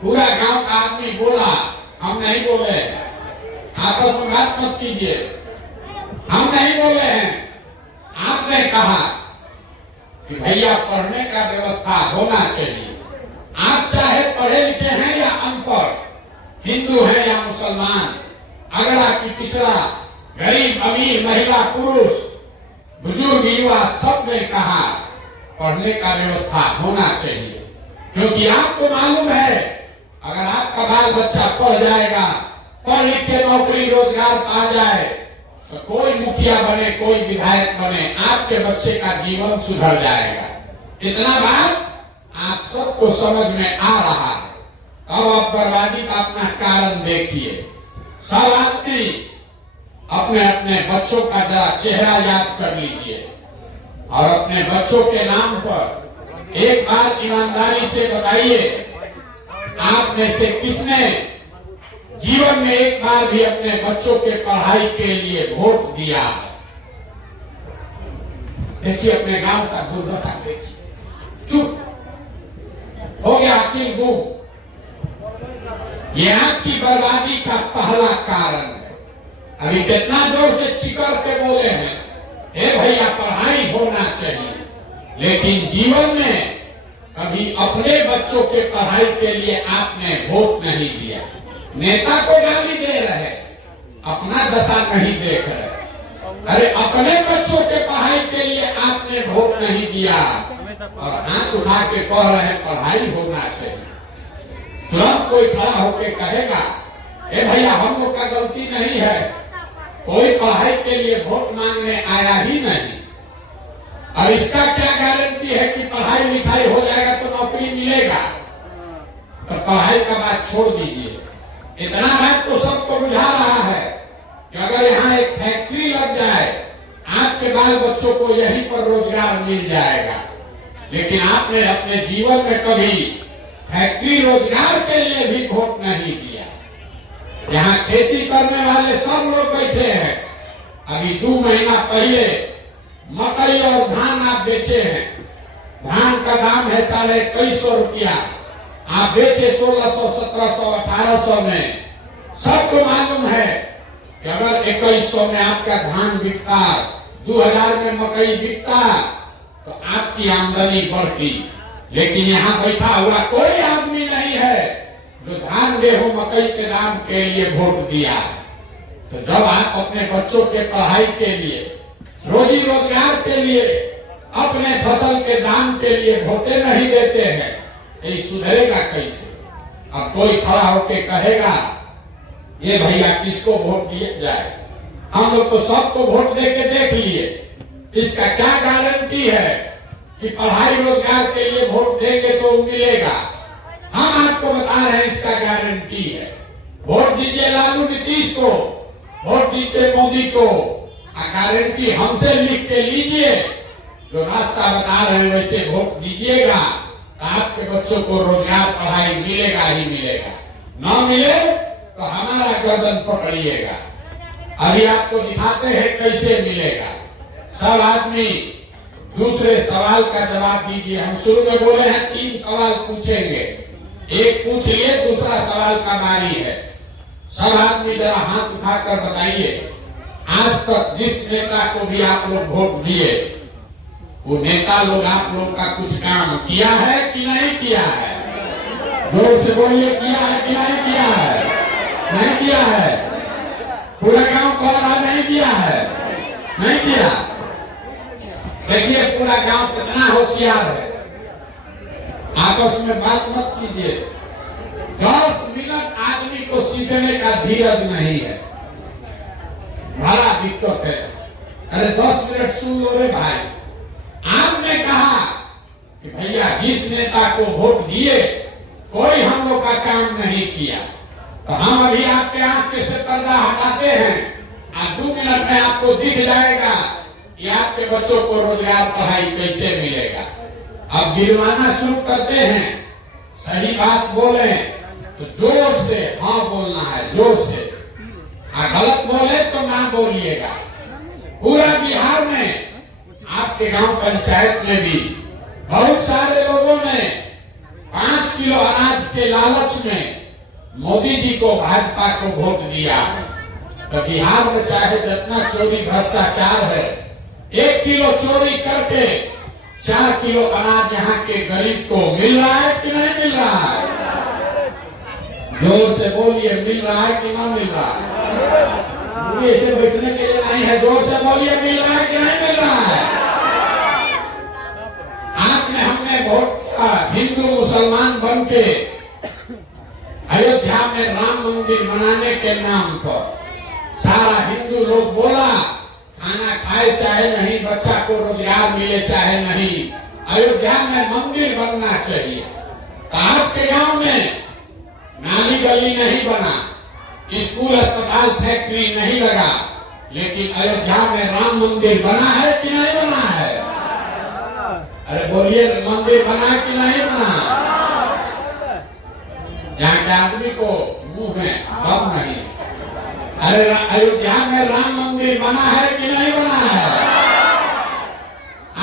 पूरा गांव का आदमी बोला, हम नहीं बोले। आपस में बात मत कीजिए, हम नहीं बोले हैं। आपने कहा कि भैया पढ़ने का व्यवस्था होना चाहिए। आप चाहे पढ़े लिखे हैं या अनपढ़, हिंदू हैं या मुसलमान, अगड़ा की पिछड़ा, गरीब अमीर, महिला पुरुष, बुजुर्ग युवा, सब ने कहा पढ़ने का व्यवस्था होना चाहिए। क्योंकि आपको मालूम है अगर आपका बाल बच्चा पढ़ जाएगा, पढ़ लिख के नौकरी रोजगार पा जाए तो कोई मुखिया बने, कोई विधायक बने, आपके बच्चे का जीवन सुधर जाएगा। इतना बात आप सबको समझ में आ रहा है। अब आप बर्बादी का अपना कारण देखिए। सब आदमी अपने अपने बच्चों का जरा चेहरा याद कर लीजिए और अपने बच्चों के नाम पर एक बार ईमानदारी से बताइए, आप में से किसने जीवन में एक बार भी अपने बच्चों के पढ़ाई के लिए वोट दिया है? देखिए अपने गांव का दुर्दशा देखिए, चुप हो गया, अकील गुम। ये आपकी बर्बादी का पहला कारण है। अभी कितना जोर से चिकर के बोले हैं, हे भैया पढ़ाई होना चाहिए, लेकिन जीवन में कभी अपने बच्चों के पढ़ाई के लिए आपने वोट नहीं दिया। नेता को गाली दे रहे, अपना दशा नहीं देख रहे। अरे अपने बच्चों के पढ़ाई के लिए आपने वोट नहीं दिया और हाथ उठा के कह रहे हैं पढ़ाई होना चाहिए। तुरंत कोई खड़ा होके कहेगा, ए भैया हम लोग का गलती नहीं है, कोई पढ़ाई के लिए वोट मांगने आया ही नहीं। और इसका क्या गारंटी है कि पढ़ाई लिखाई हो जाएगा तो नौकरी मिलेगा? तो पढ़ाई का बात छोड़ दीजिए। इतना बात तो सबको बुझा रहा है कि अगर यहाँ एक फैक्ट्री लग जाए, आपके बाल बच्चों को यहीं पर रोजगार मिल जाएगा। लेकिन आपने अपने जीवन में कभी फैक्ट्री रोजगार के लिए भी वोट नहीं दिया। यहाँ खेती करने वाले सब लोग बैठे हैं। अभी 2 महीना पहले मकई और धान आप बेचे हैं। धान का दाम है 2150 रुपया, आप बेचे 1600, 1700, 1800 में। सबको मालूम है कि अगर 2100 में आपका धान बिकता, 2000 में मकई बिकता तो आपकी आमदनी बढ़ती। लेकिन यहाँ बैठा हुआ कोई आदमी नहीं है जो धान गेहूं मकई के दाम के लिए वोट दिया है। तो जब आप अपने बच्चों के पढ़ाई के लिए, रोजी रोजगार के लिए, अपने फसल के दाम के लिए वोटे नहीं देते हैं, ये सुधरेगा कैसे? अब कोई खड़ा होके कहेगा ये भैया किसको वोट दिया जाए? हम लोग तो सबको वोट देके देख लिए, इसका क्या गारंटी है कि पढ़ाई रोजगार के लिए वोट देंगे तो मिलेगा? हम आपको बता रहे हैं इसका गारंटी है। वोट दीजिए लालू नीतीश को, वोट दीजिए मोदी को, गारंटी हमसे लिख के लीजिए। जो रास्ता बता रहे हैं वैसे वोट दीजिएगा तो आपके बच्चों को रोजगार पढ़ाई मिलेगा ही मिलेगा। ना मिले तो हमारा गर्दन पकड़िएगा। अभी आपको दिखाते हैं कैसे मिलेगा। सब आदमी दूसरे सवाल का जवाब दीजिए। हम शुरू में बोले हैं 3 सवाल पूछेंगे, एक पूछ लिए, दूसरा सवाल का बारी है। सब आदमी जरा हाथ उठाकर बताइए, आज तक जिस नेता को भी आप लोग वोट दिए, वो नेता लोग आप लोग का कुछ काम किया है कि नहीं किया है? जोर से बोलिए, किया है कि नहीं किया है? नहीं किया है। पूरा गांव कह रहा नहीं किया है, नहीं किया। देखिए पूरा गांव कितना होशियार है। आपस में बात मत कीजिए। 10 मिनट आदमी को सीखने का धीरज नहीं है, बड़ा दिक्कत है। अरे 10 मिनट सुन लो रे भाई। आपने कहा कि भैया जिस नेता को वोट दिए कोई हम लोग का काम नहीं किया, तो हम अभी आपके आंख से पर्दा हटाते हैं। 2 मिनट में आपको दिख जाएगा कि आपके बच्चों को रोजगार पढ़ाई कैसे मिलेगा। अब गिरवाना शुरू करते हैं। सही बात बोले तो जोर से हाँ बोलना है, जोर से। गलत बोले तो ना बोलिएगा। पूरा बिहार में, आपके गांव पंचायत में भी बहुत सारे लोगों ने 5 किलो अनाज के लालच में मोदी जी को भाजपा को वोट दिया। तो बिहार में चाहे जितना चोरी भ्रष्टाचार है, 1 किलो चोरी करके 4 किलो अनाज यहाँ के गरीब को मिल रहा है कि नहीं मिल रहा है? जोर से बोलिए, मिल रहा है कि ना मिल रहा है? ऐसे बैठने के लिए नहीं है, जोर से बोलिए, मिल रहा है कि नहीं मिल रहा है? आपने हमने वोट हिंदू मुसलमान बन के अयोध्या में राम मंदिर बनाने के नाम पर सारा हिंदू लोग बोला खाना खाए चाहे नहीं, बच्चा को रोजगार मिले चाहे नहीं, अयोध्या में मंदिर बनना चाहिए। तो आपके गांव में नाली गली नहीं बना, स्कूल अस्पताल फैक्ट्री नहीं लगा, लेकिन अयोध्या में राम मंदिर बना है कि नहीं बना है? अरे बोलिए, मंदिर बना कि नहीं बना? यहाँ के आदमी को मुंह में दम नहीं। अरे अयोध्या में राम मंदिर बना है कि नहीं बना है?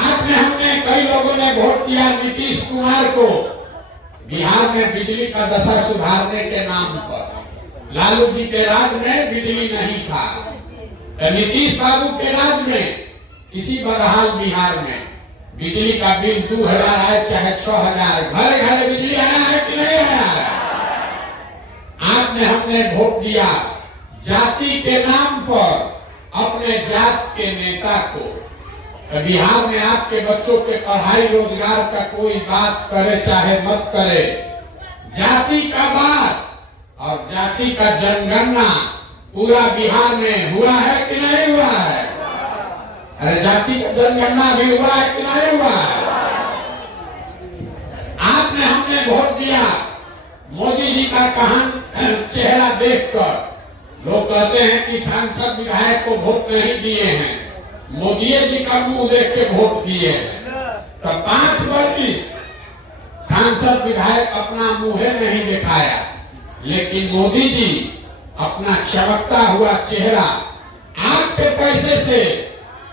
आपने हमने कई लोगों ने वोट दिया नीतीश कुमार को बिहार में बिजली का दशा सुधारने के नाम पर। लालू जी के राज में बिजली नहीं था, तो नीतीश बाबू के राज में इसी बदहाल बिहार में बिजली का बिल 2000 आए चाहे 6000, घरे घरे बिजली आया है कि नहीं आया है? आपने हमने वोट दिया जाति के नाम पर अपने जात के नेता को। बिहार में आपके बच्चों के पढ़ाई रोजगार का कोई बात करे चाहे मत करे, जाति का बात और जाति का जनगणना पूरा बिहार में हुआ है कि नहीं हुआ है? अरे जाति का जनगणना भी हुआ है कि नहीं हुआ है? आपने हमने वोट दिया मोदी जी का कहां चेहरा देखकर। लोग कहते हैं कि सांसद विधायक को वोट नहीं दिए हैं, मोदी जी का मुंह देख के वोट दिए हैं। तो 5 वर्ष सांसद विधायक अपना मुंह नहीं दिखाया, लेकिन मोदी जी अपना चमकता हुआ चेहरा आपके पैसे से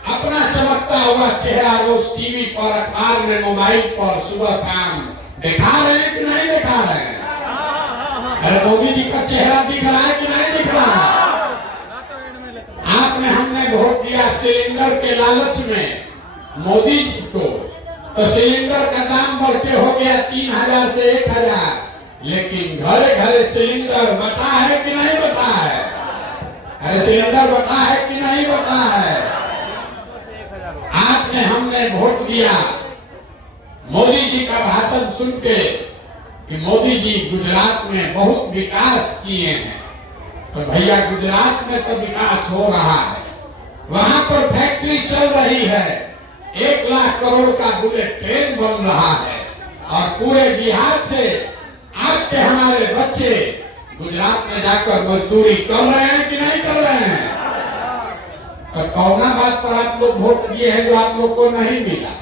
अपना चमकता हुआ चेहरा रोज टीवी पर, अखबार में, मोबाइल पर सुबह शाम दिखा रहे हैं कि नहीं दिखा रहे हैं? अरे मोदी जी का चेहरा दिख रहा है कि नहीं दिख रहा है? आपने हमने वोट दिया सिलेंडर के लालच में मोदी जी को, तो सिलेंडर का दाम बढ़ के हो गया 3000 से 1000, लेकिन घरे घरे सिलेंडर बता है कि नहीं बता है? अरे सिलेंडर बता है कि नहीं बता है? आपने हमने वोट दिया मोदी जी का भाषण सुन के कि मोदी जी गुजरात में बहुत विकास किए हैं। तो भैया गुजरात में तो विकास हो रहा है, वहां पर फैक्ट्री चल रही है, 1 लाख करोड़ का बुलेट ट्रेन बन रहा है, और पूरे बिहार से आपके हमारे बच्चे गुजरात में जाकर मजदूरी कर रहे हैं कि नहीं कर रहे हैं? तो कौना बात पर आप लोग वोट दिए हैं जो आप लोग को नहीं मिला?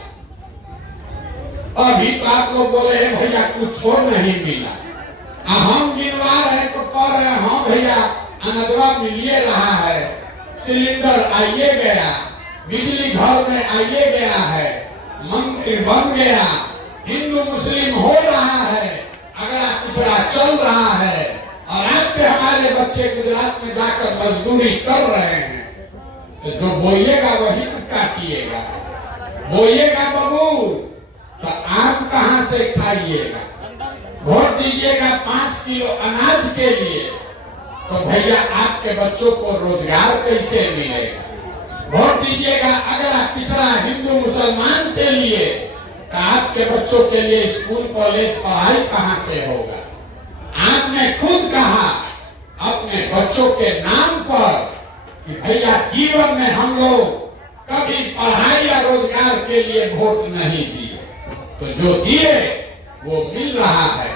अभी तो आप लोग बोले हैं भैया कुछ नहीं मिला, हम गिनवा रहे तो कह रहे हैं हाँ भैया अनदवा मिलिए रहा है, सिलेंडर आइए गया, बिजली घर में आइए गया है, मंदिर बन गया, हिंदू मुस्लिम हो रहा है, अगला पिछड़ा चल रहा है, और आपके हमारे बच्चे गुजरात में जाकर मजदूरी कर रहे हैं। तो जो बोइएगा वही तो काटिएगा, बोइएगा बबूल तो आम कहां से खाइएगा? वोट दीजिएगा 5 किलो अनाज के लिए, तो भैया आपके बच्चों को रोजगार कैसे मिलेगा? वोट दीजिएगा अगला पिछड़ा हिंदू मुसलमान के लिए, तो आपके बच्चों के लिए स्कूल कॉलेज पढ़ाई कहां से होगा? आपने खुद कहा अपने बच्चों के नाम पर कि भैया जीवन में हम लोग कभी पढ़ाई या रोजगार के लिए वोट नहीं दिए, तो जो दिए वो मिल रहा है,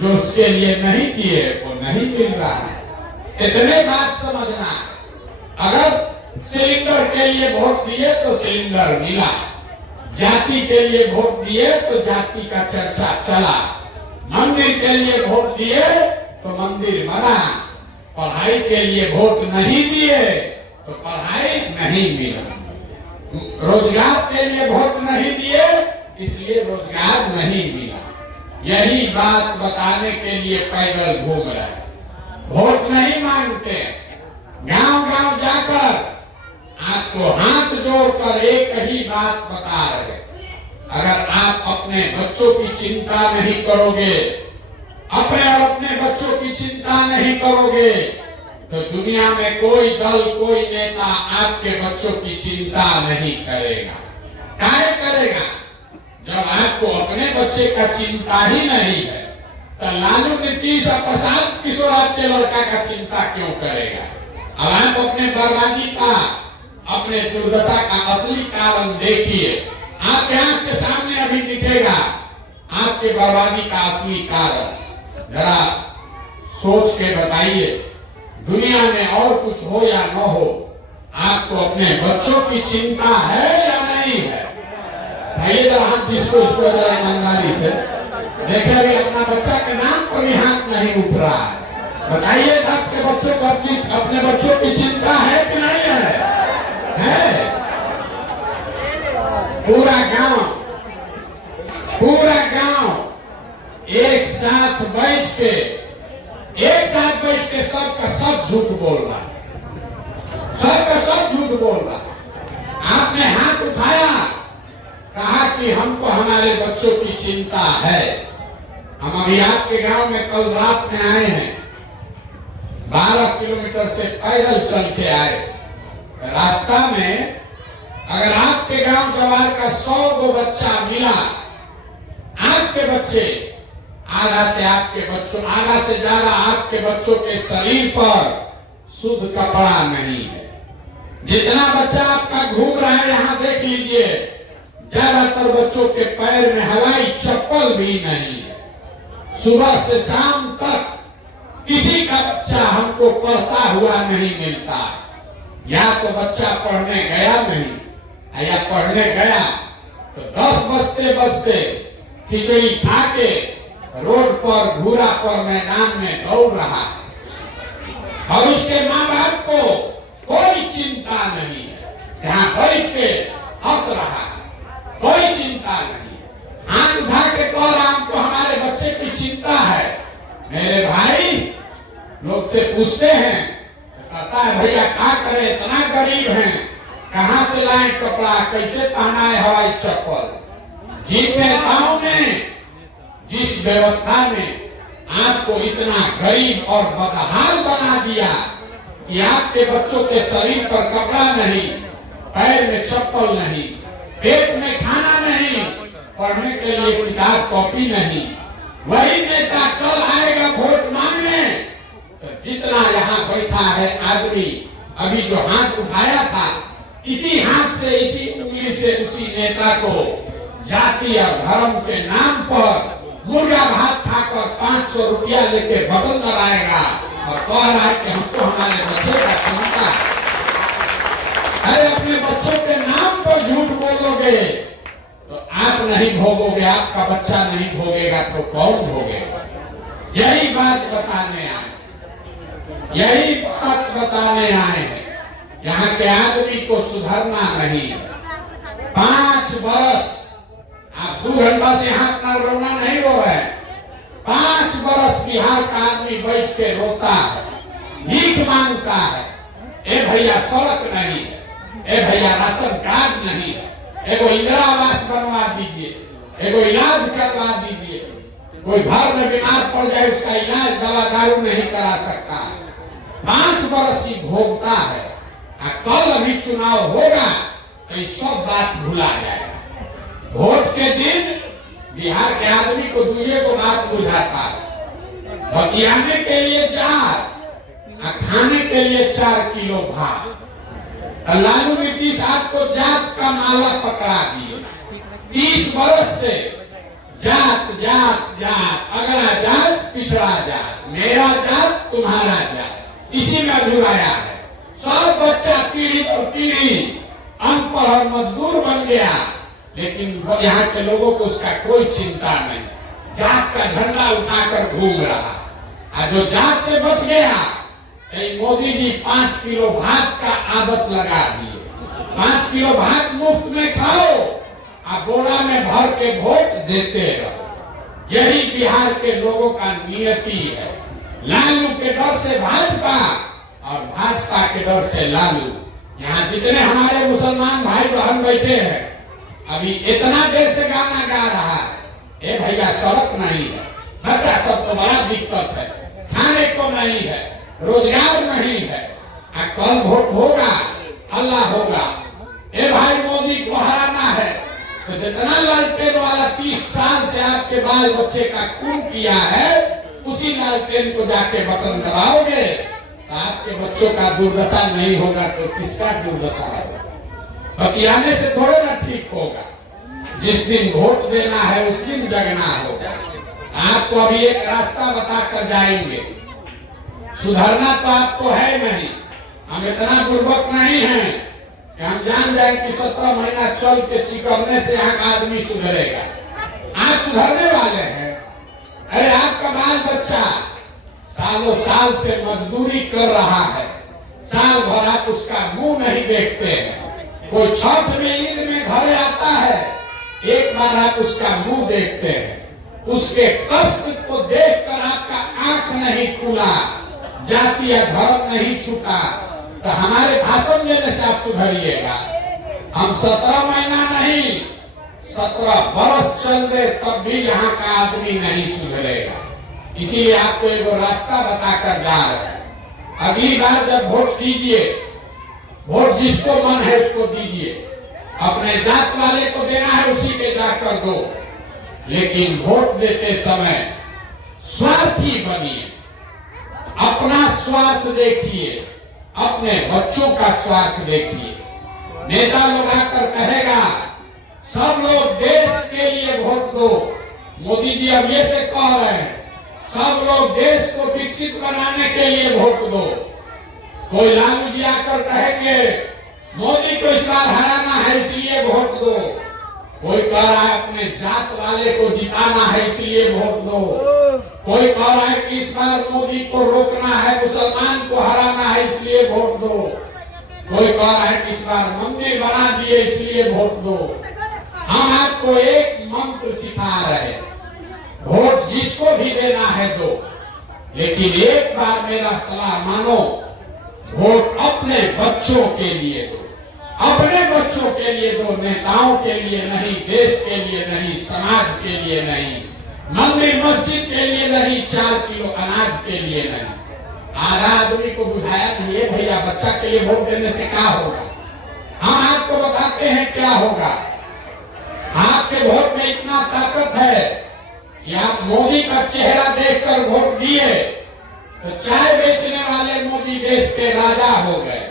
जो उसके लिए नहीं दिए वो नहीं मिल रहा है। इतने बात समझना है। अगर सिलेंडर के लिए वोट दिए तो सिलेंडर मिला, जाति के लिए वोट दिए तो जाति का चर्चा चला, मंदिर के लिए वोट दिए तो मंदिर बना, पढ़ाई के लिए वोट नहीं दिए तो पढ़ाई नहीं मिला, रोजगार के लिए वोट नहीं दिए इसलिए रोजगार नहीं मिला। यही बात बताने के लिए पैदल घूम रहे हैं। वोट नहीं मांगते, गांव गांव जाकर आपको हाथ जोड़कर एक ही बात बता रहे, अगर आप अपने बच्चों की चिंता नहीं करोगे, अपने और अपने बच्चों की चिंता नहीं करोगे, तो दुनिया में कोई दल, कोई नेता आपके बच्चों की चिंता नहीं करेगा। काहे करेगा? जब आपको अपने बच्चे का चिंता ही नहीं है, तो लालू, नीतीश और प्रशांत किशोर आपके लड़का का चिंता क्यों करेगा? अब आप अपने बर्बादी का, अपने दुर्दशा का असली कारण देखिए। आपके आंख के सामने अभी दिखेगा आपके बर्बादी का असली कारण। जरा सोच के बताइए, दुनिया में और कुछ हो या न हो, आपको अपने बच्चों की चिंता है या नहीं है? भाई जरा हाथ जिसको उसको जरा ईमानदारी से देखे, अभी अपना बच्चा के नाम पर भी हाथ नहीं उठ रहा है। बताइए आपके बच्चों को, अपने बच्चों की चिंता है कि नहीं है? पूरा गांव एक साथ बैठ के सबका सब झूठ बोल रहा है, सबका सब झूठ बोल रहा है। आपने हाथ उठाया, कहा कि हमको हमारे बच्चों की चिंता है। हम अभी आपके गांव में कल रात में आए हैं, 12 किलोमीटर से पैदल चल के आए। रास्ता में अगर आपके गांव जवार का 100 गो बच्चा मिला, आपके बच्चे आधा से ज्यादा आपके बच्चों के शरीर पर शुद्ध कपड़ा नहीं है। जितना बच्चा आपका घूम रहा है यहाँ देख लीजिए, ज्यादातर बच्चों के पैर में हवाई चप्पल भी नहीं है। सुबह से शाम तक किसी का बच्चा हमको पढ़ता हुआ नहीं मिलता। या तो बच्चा पढ़ने गया नहीं, या पढ़ने गया तो 10 बजते खिचड़ी खा के रोड पर, घूरा पर, मैदान में दौड़ रहा है, और उसके माँ बाप को कोई चिंता नहीं है। यहाँ बैठ के हंस रहा है, कोई चिंता नहीं। हाथ उठा के कह रहा हमको हमारे बच्चे की चिंता है। मेरे भाई लोग से पूछते हैं, कहता है भैया क्या करे, इतना गरीब हैं, कहां से लाए कपड़ा, कैसे पहना है हवाई चप्पल। जिन नेताओं ने जिस व्यवस्था में आपको इतना गरीब और बदहाल बना दिया कि आपके बच्चों के शरीर पर कपड़ा नहीं, पैर में चप्पल नहीं, पेट में खाना नहीं, पढ़ने के लिए किताब कॉपी नहीं, वही नेता कल आएगा वोट मांगने तो जितना यहाँ बैठा है आदमी, अभी जो हाथ उठाया था, इसी हाथ से, इसी उंगली से उसी नेता को जाति और धर्म के नाम पर मुर्गा भात खाकर 500 रुपया लेके बटन दबाएगा और कह रहा है कि हमको हमारे बच्चे का चिंता। अरे अपने बच्चों के नाम पर झूठ बोलोगे तो आप नहीं भोगोगे, आपका बच्चा नहीं भोगेगा तो कौन भोगेगा? यही बात बताने आए हैं। यहाँ के आदमी को सुधरना नहीं। 5 बरस आप 2 घंटा से हाथ ना रोना नहीं रो रहे। 5 बरस बिहार का आदमी बैठ के रोता है, भीख मांगता है। ए भैया सड़क नहीं है, ए भैया राशन कार्ड नहीं है, एगो इंदिरा आवास बनवा दीजिए, एगो इलाज करवा दीजिए। कोई घर में बीमार पड़ जाए उसका इलाज दवा दारू नहीं करा सकता। 5 बरस ही भोगता है। कल अभी चुनाव होगा तो सब बात भुला जाएगा। वोट के दिन बिहार के आदमी को दूसरे को बात बुझाता है। बतियाने के लिए 4, खाने के लिए 4 किलो भात। लालू नीतीश आपको जात का माला पकड़ा दिए। 30 बरस से जात जात जात, अगला जात पिछड़ा जात, मेरा जात तुम्हारा जात, इसी में अधूराया है। सब बच्चा पीढ़ी पर पीढ़ी अनपढ़ और मजदूर बन गया, लेकिन यहाँ के लोगों को उसका कोई चिंता नहीं। जात का झंडा उठाकर घूम रहा। जो जात से बच गया, मोदी जी 5 किलो भात का आदत लगा दिए। 5 किलो भात मुफ्त में खाओ, बोरा में भर के वोट देते रहो। यही बिहार के लोगों का नियति है। लालू के डर से भाजपा और भाजपा के डर से लालू। यहाँ जितने हमारे मुसलमान भाई बहन बैठे हैं, अभी इतना देर से गाना गा रहा है, ए भैया सड़क नहीं है, बच्चा सब तो बड़ा दिक्कत है, खाने को नहीं है, रोजगार नहीं है, कल वोट होगा, हल्ला होगा। ए भाई मोदी को हराना है तो जितना लालटेन वाला 30 साल से आपके बाल बच्चे का खून किया है, उसी लालटेन को जाके बटन दबाओगे तो आपके बच्चों का दुर्दशा नहीं होगा तो किसका दुर्दशा होगा? बतियाने से थोड़े ना ठीक होगा। जिस दिन वोट देना है उस दिन जगना होगा। आपको अभी एक रास्ता बताकर जाएंगे। सुधरना तो आपको है नहीं, हम इतना बुर्बक नहीं हैं कि हम जान जाए कि 17 महीना चल के चिकरने से यहाँ का आदमी सुधरेगा। आज सुधरने वाले हैं। अरे आपका बाल बच्चा सालों साल से मजदूरी कर रहा है, साल भर आप उसका मुंह नहीं देखते हैं। कोई छठ में ईद में घर आता है, एक बार आप उसका मुंह देखते हैं। उसके कष्ट को देखकर आपका आंख नहीं खुला, जाति या धर्म नहीं छूटा, तो हमारे भाषण देने से आप सुधरिएगा। हम 17 महीना नहीं 17 बरस चल दे तब भी यहाँ का आदमी नहीं सुधरेगा। इसीलिए आपको एक रास्ता बताकर जा रहे हैं। अगली बार जब वोट दीजिए, वोट जिसको मन है उसको दीजिए। अपने जात वाले को देना है उसी के जाकर दो, लेकिन वोट देते समय स्वार्थी बनिए। अपना स्वार्थ देखिए, अपने बच्चों का स्वार्थ देखिए। नेता लोग आकर कहेगा सब लोग देश के लिए वोट दो, मोदी जी अब ये से कह रहे हैं सब लोग देश को विकसित बनाने के लिए वोट दो। कोई लालू जी आकर कहेंगे मोदी को इस बार हराना है इसलिए वोट दो। कोई कह रहा है अपने जात वाले को जिताना है इसलिए वोट दो। कोई कह रहा है कि इस बार मोदी को रोकना है, मुसलमान को हराना है इसलिए वोट दो। कोई कह रहा है कि इस बार मंदिर बना दिए इसलिए वोट दो। हम आपको एक मंत्र सिखा रहे, वोट जिसको भी देना है दो, लेकिन एक बार मेरा सलाह मानो, वोट अपने बच्चों के लिए दो। अपने बच्चों के लिए दो, नेताओं के लिए नहीं, देश के लिए नहीं, समाज के लिए नहीं, मंदिर मस्जिद के लिए नहीं, 4 किलो अनाज के लिए नहीं। आधा आदमी को बुझाया नहीं है भैया बच्चा के लिए वोट देने से क्या होगा। हम आपको बताते हैं क्या होगा। आपके वोट में इतना ताकत है कि आप मोदी का चेहरा देखकर वोट दिए तो चाय बेचने वाले मोदी देश के राजा हो गए।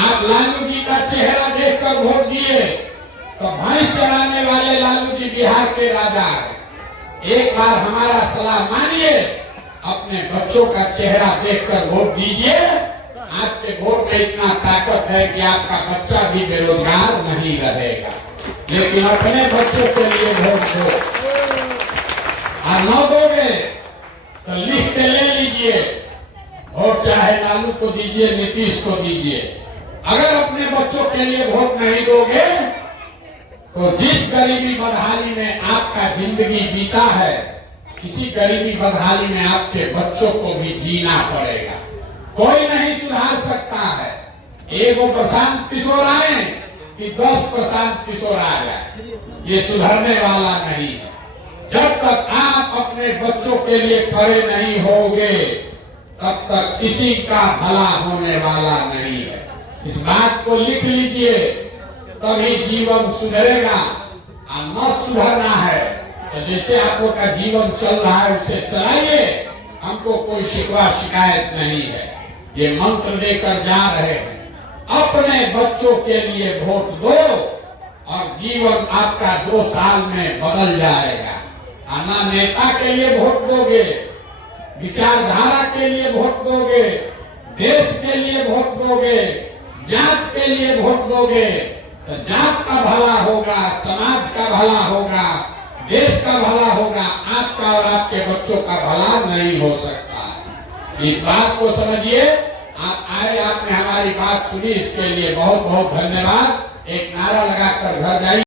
आप लालू जी का चेहरा देखकर वोट दिए तो भैंस चराने वाले लालू जी बिहार के राजा है। एक बार हमारा सलाह मानिए, अपने बच्चों का चेहरा देखकर वोट दीजिए। आपके वोट में इतना ताकत है कि आपका बच्चा भी बेरोजगार नहीं रहेगा। लेकिन अपने बच्चों के लिए वोट दो, और न दोगे तो लिख के ले लीजिए। वोट चाहे लालू को दीजिए, नीतीश को दीजिए। अगर अपने बच्चों के लिए वोट नहीं दोगे तो जिस गरीबी बदहाली में आपका जिंदगी बीता है, इसी गरीबी बदहाली में आपके बच्चों को भी जीना पड़ेगा। कोई नहीं सुधार सकता है। एगो प्रशांत किशोर आए कि 10 प्रशांत किशोर आ जाए, ये सुधरने वाला नहीं है। जब तक आप अपने बच्चों के लिए खड़े नहीं होंगे तब तक किसी का भला होने वाला नहीं है। इस बात को लिख लीजिए, तभी जीवन सुधरेगा। और न सुधरना है तो जैसे आप लोग का जीवन चल रहा है उसे चलाइए, हमको कोई शिकवा शिकायत नहीं है। ये मंत्र देकर जा रहे हैं, अपने बच्चों के लिए वोट दो और जीवन आपका 2 साल में बदल जाएगा। ना नेता के लिए वोट दोगे, विचारधारा के लिए वोट दोगे, देश के लिए वोट दोगे, जात के लिए वोट दोगे तो जात का भला होगा, समाज का भला होगा, देश का भला होगा। आपका और आपके बच्चों का भला नहीं हो सकता। इस बात को समझिए। आप आए, आपने हमारी बात सुनी, इसके लिए बहुत बहुत धन्यवाद। एक नारा लगाकर घर जाइए।